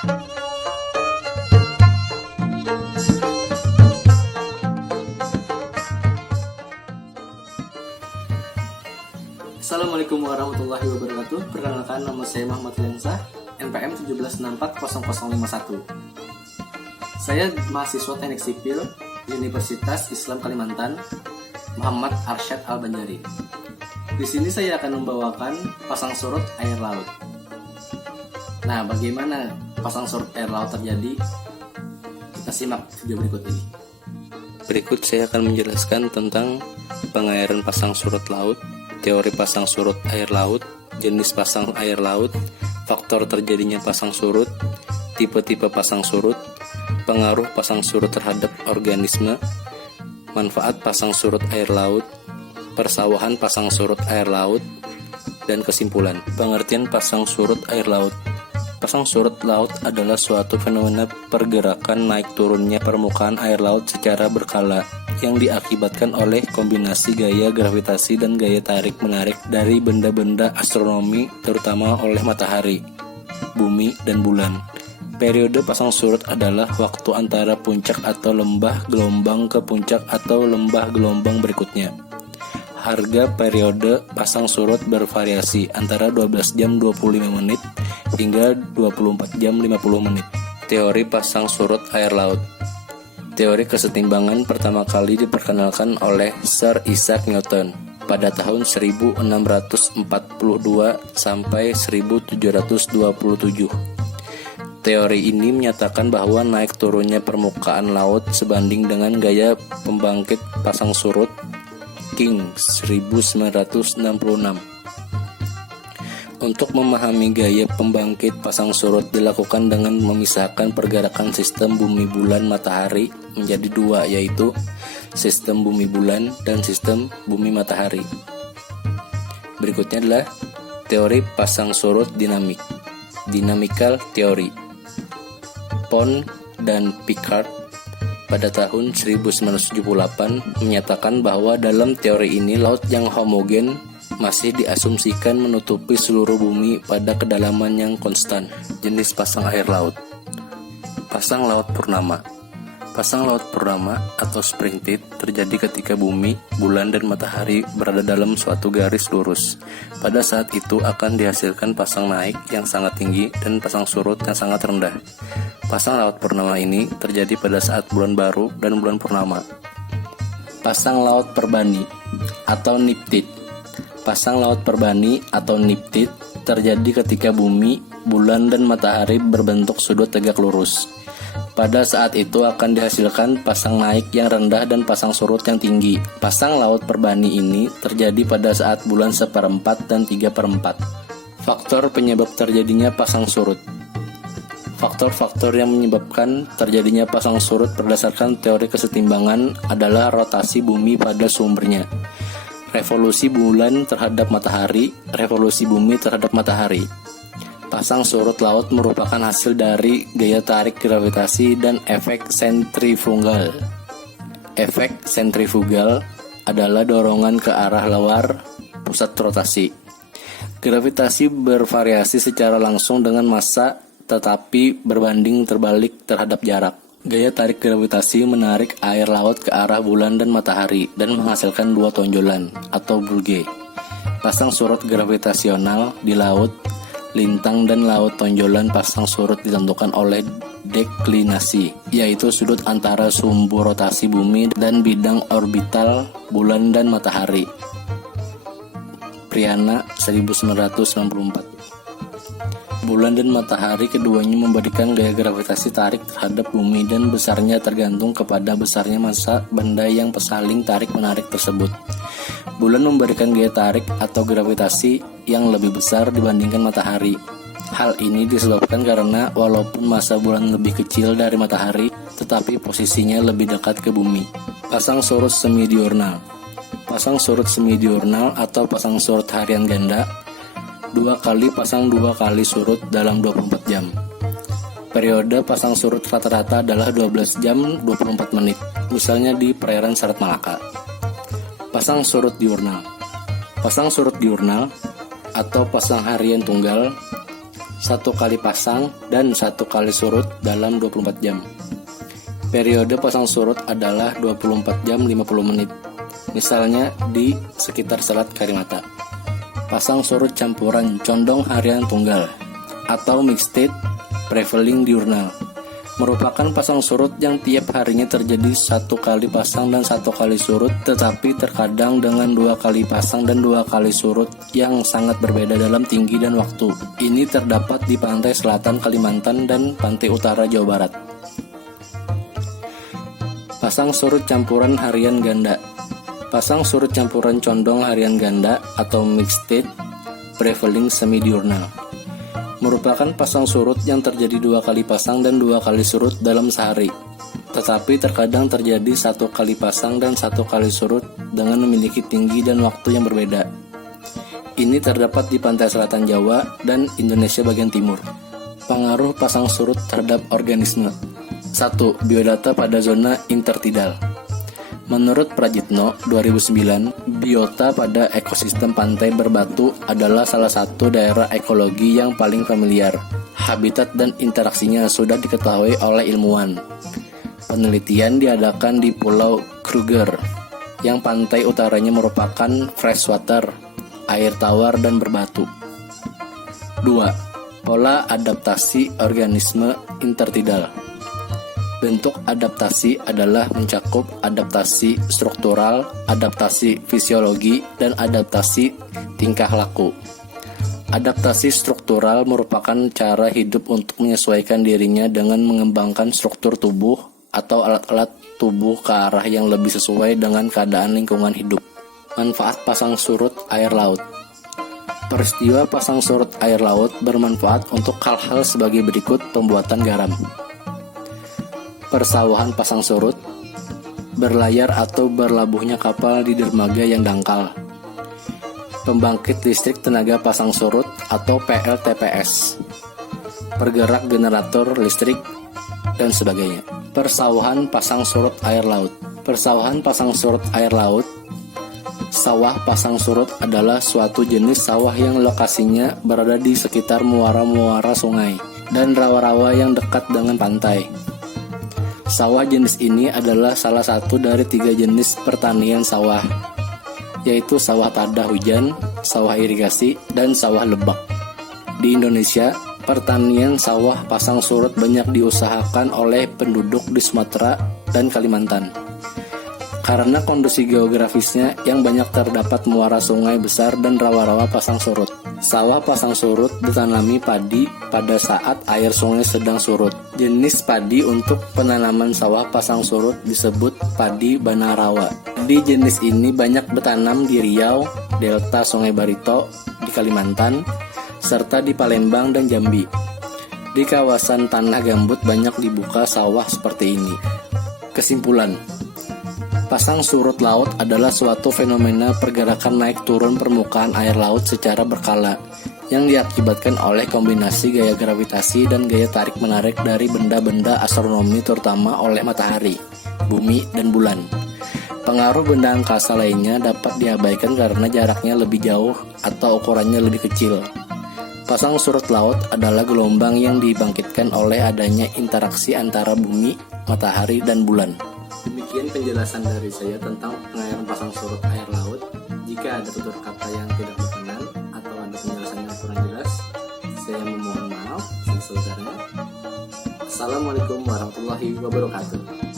Assalamualaikum warahmatullahi wabarakatuh. Perkenalkan, nama saya Muhammad Liansah, NPM 1764051. Saya mahasiswa Teknik Sipil Universitas Islam Kalimantan, Muhammad Arsyad Al-Banjari. Di sini saya akan membawakan pasang surut air laut. Nah, bagaimana pasang surut air laut terjadi? Kita simak video berikut ini. Berikut saya akan menjelaskan tentang pengairan pasang surut laut, teori pasang surut air laut, jenis pasang air laut, faktor terjadinya pasang surut, tipe-tipe pasang surut, pengaruh pasang surut terhadap organisme, manfaat pasang surut air laut, persawahan pasang surut air laut, dan kesimpulan. Pengertian pasang surut air laut. Pasang surut laut adalah suatu fenomena pergerakan naik turunnya permukaan air laut secara berkala yang diakibatkan oleh kombinasi gaya gravitasi dan gaya tarik-menarik dari benda-benda astronomi, terutama oleh matahari, bumi, dan bulan. Periode pasang surut adalah waktu antara puncak atau lembah gelombang ke puncak atau lembah gelombang berikutnya. Harga periode pasang surut bervariasi antara 12 jam 25 menit hingga 24 jam 50 menit. Teori pasang surut air laut. Teori kesetimbangan pertama kali diperkenalkan oleh Sir Isaac Newton pada tahun 1642 sampai 1727. Teori ini menyatakan bahwa naik turunnya permukaan laut sebanding dengan gaya pembangkit pasang surut King 1966. Untuk memahami gaya pembangkit pasang surut dilakukan dengan memisahkan pergerakan sistem bumi bulan matahari menjadi dua, yaitu sistem bumi bulan dan sistem bumi matahari. Berikutnya adalah teori pasang surut dinamik, dynamical theory. Pond dan Picard pada tahun 1978 menyatakan bahwa dalam teori ini laut yang homogen masih diasumsikan menutupi seluruh bumi pada kedalaman yang konstan. Jenis pasang air laut. Pasang laut purnama. Pasang laut purnama atau spring tide terjadi ketika bumi, bulan, dan matahari berada dalam suatu garis lurus. Pada saat itu akan dihasilkan pasang naik yang sangat tinggi dan pasang surut yang sangat rendah. Pasang laut purnama ini terjadi pada saat bulan baru dan bulan purnama. Pasang laut perbani atau niptide. Pasang laut perbani atau niptide terjadi ketika bumi, bulan, dan matahari berbentuk sudut tegak lurus. Pada saat itu akan dihasilkan pasang naik yang rendah dan pasang surut yang tinggi. Pasang laut perbani ini terjadi pada saat bulan 1/4 dan 3/4. Faktor penyebab terjadinya pasang surut. Faktor-faktor yang menyebabkan terjadinya pasang surut berdasarkan teori kesetimbangan adalah rotasi bumi pada sumbernya, revolusi bulan terhadap matahari, revolusi bumi terhadap matahari. Pasang surut laut merupakan hasil dari gaya tarik gravitasi dan efek sentrifugal. Efek sentrifugal adalah dorongan ke arah luar pusat rotasi. Gravitasi bervariasi secara langsung dengan massa tetapi berbanding terbalik terhadap jarak. Gaya tarik gravitasi menarik air laut ke arah bulan dan matahari dan menghasilkan dua tonjolan atau bulge. Pasang surut gravitasional di laut, lintang, dan laut tonjolan pasang surut ditentukan oleh deklinasi, yaitu sudut antara sumbu rotasi bumi dan bidang orbital bulan dan matahari. Priana 1994. Bulan dan matahari keduanya memberikan gaya gravitasi tarik terhadap bumi dan besarnya tergantung kepada besarnya massa benda yang saling tarik-menarik tersebut. Bulan memberikan gaya tarik atau gravitasi yang lebih besar dibandingkan matahari. Hal ini disebabkan karena walaupun massa bulan lebih kecil dari matahari, tetapi posisinya lebih dekat ke bumi. Pasang surut semidiurnal. Pasang surut semidiurnal atau pasang surut harian ganda, 2 kali pasang 2 kali surut dalam 24 jam. Periode pasang surut rata-rata adalah 12 jam 24 menit, misalnya di perairan Selat Malaka. Pasang surut diurnal. Pasang surut diurnal atau pasang harian tunggal 1 kali pasang, dan 1 kali surut dalam 24 jam. Periode pasang surut adalah 24 jam 50 menit. Misalnya di sekitar Selat Karimata. Pasang surut campuran condong harian tunggal atau mixed state prevailing diurnal merupakan pasang surut yang tiap harinya terjadi 1 kali pasang dan 1 kali surut, tetapi terkadang dengan 2 kali pasang dan 2 kali surut yang sangat berbeda dalam tinggi dan waktu. Ini terdapat di pantai selatan Kalimantan dan pantai utara Jawa Barat. Pasang surut campuran harian ganda. Pasang surut campuran condong harian ganda atau mixed state prevailing semi diurnal merupakan pasang surut yang terjadi 2 kali pasang dan 2 kali surut dalam sehari, tetapi terkadang terjadi 1 kali pasang dan 1 kali surut dengan memiliki tinggi dan waktu yang berbeda. Ini terdapat di pantai selatan Jawa dan Indonesia bagian timur. Pengaruh pasang surut terhadap organisme. 1. Biodata pada zona intertidal. Menurut Prajitno 2009, biota pada ekosistem pantai berbatu adalah salah satu daerah ekologi yang paling familiar. Habitat dan interaksinya sudah diketahui oleh ilmuwan. Penelitian diadakan di Pulau Kruger, yang pantai utaranya merupakan freshwater, air tawar dan berbatu. 2. Pola adaptasi organisme intertidal. Bentuk adaptasi adalah mencakup adaptasi struktural, adaptasi fisiologi, dan adaptasi tingkah laku. Adaptasi struktural merupakan cara hidup untuk menyesuaikan dirinya dengan mengembangkan struktur tubuh atau alat-alat tubuh ke arah yang lebih sesuai dengan keadaan lingkungan hidup. Manfaat pasang surut air laut. Peristiwa pasang surut air laut bermanfaat untuk hal-hal sebagai berikut: pembuatan garam, persawahan pasang surut, berlayar atau berlabuhnya kapal di dermaga yang dangkal, pembangkit listrik tenaga pasang surut atau PLTPS, pergerak generator listrik, dan sebagainya. Persawahan pasang surut air laut. Persawahan pasang surut air laut. Sawah pasang surut adalah suatu jenis sawah yang lokasinya berada di sekitar muara-muara sungai dan rawa-rawa yang dekat dengan pantai. Sawah jenis ini adalah salah satu dari 3 jenis pertanian sawah, yaitu sawah tada hujan, sawah irigasi, dan sawah lebak. Di Indonesia, pertanian sawah pasang surut banyak diusahakan oleh penduduk di Sumatera dan Kalimantan. Karena kondisi geografisnya yang banyak terdapat muara sungai besar dan rawa-rawa pasang surut. Sawah pasang surut ditanami padi pada saat air sungai sedang surut. Jenis padi untuk penanaman sawah pasang surut disebut padi banarawa. Di jenis ini banyak bertanam di Riau, Delta Sungai Barito, di Kalimantan, serta di Palembang dan Jambi. Di kawasan tanah gambut banyak dibuka sawah seperti ini. Kesimpulan, pasang surut laut adalah suatu fenomena pergerakan naik turun permukaan air laut secara berkala yang diakibatkan oleh kombinasi gaya gravitasi dan gaya tarik-menarik dari benda-benda astronomi, terutama oleh matahari, bumi, dan bulan. Pengaruh benda angkasa lainnya dapat diabaikan karena jaraknya lebih jauh atau ukurannya lebih kecil. Pasang surut laut adalah gelombang yang dibangkitkan oleh adanya interaksi antara bumi, matahari, dan bulan. Demikian penjelasan dari saya tentang pengairan pasang surut air laut. Jika ada tutur kata yang tidak berkenan atau ada penjelasan yang kurang jelas, saya memohon maaf sebesar-besarnya. Assalamualaikum warahmatullahi wabarakatuh.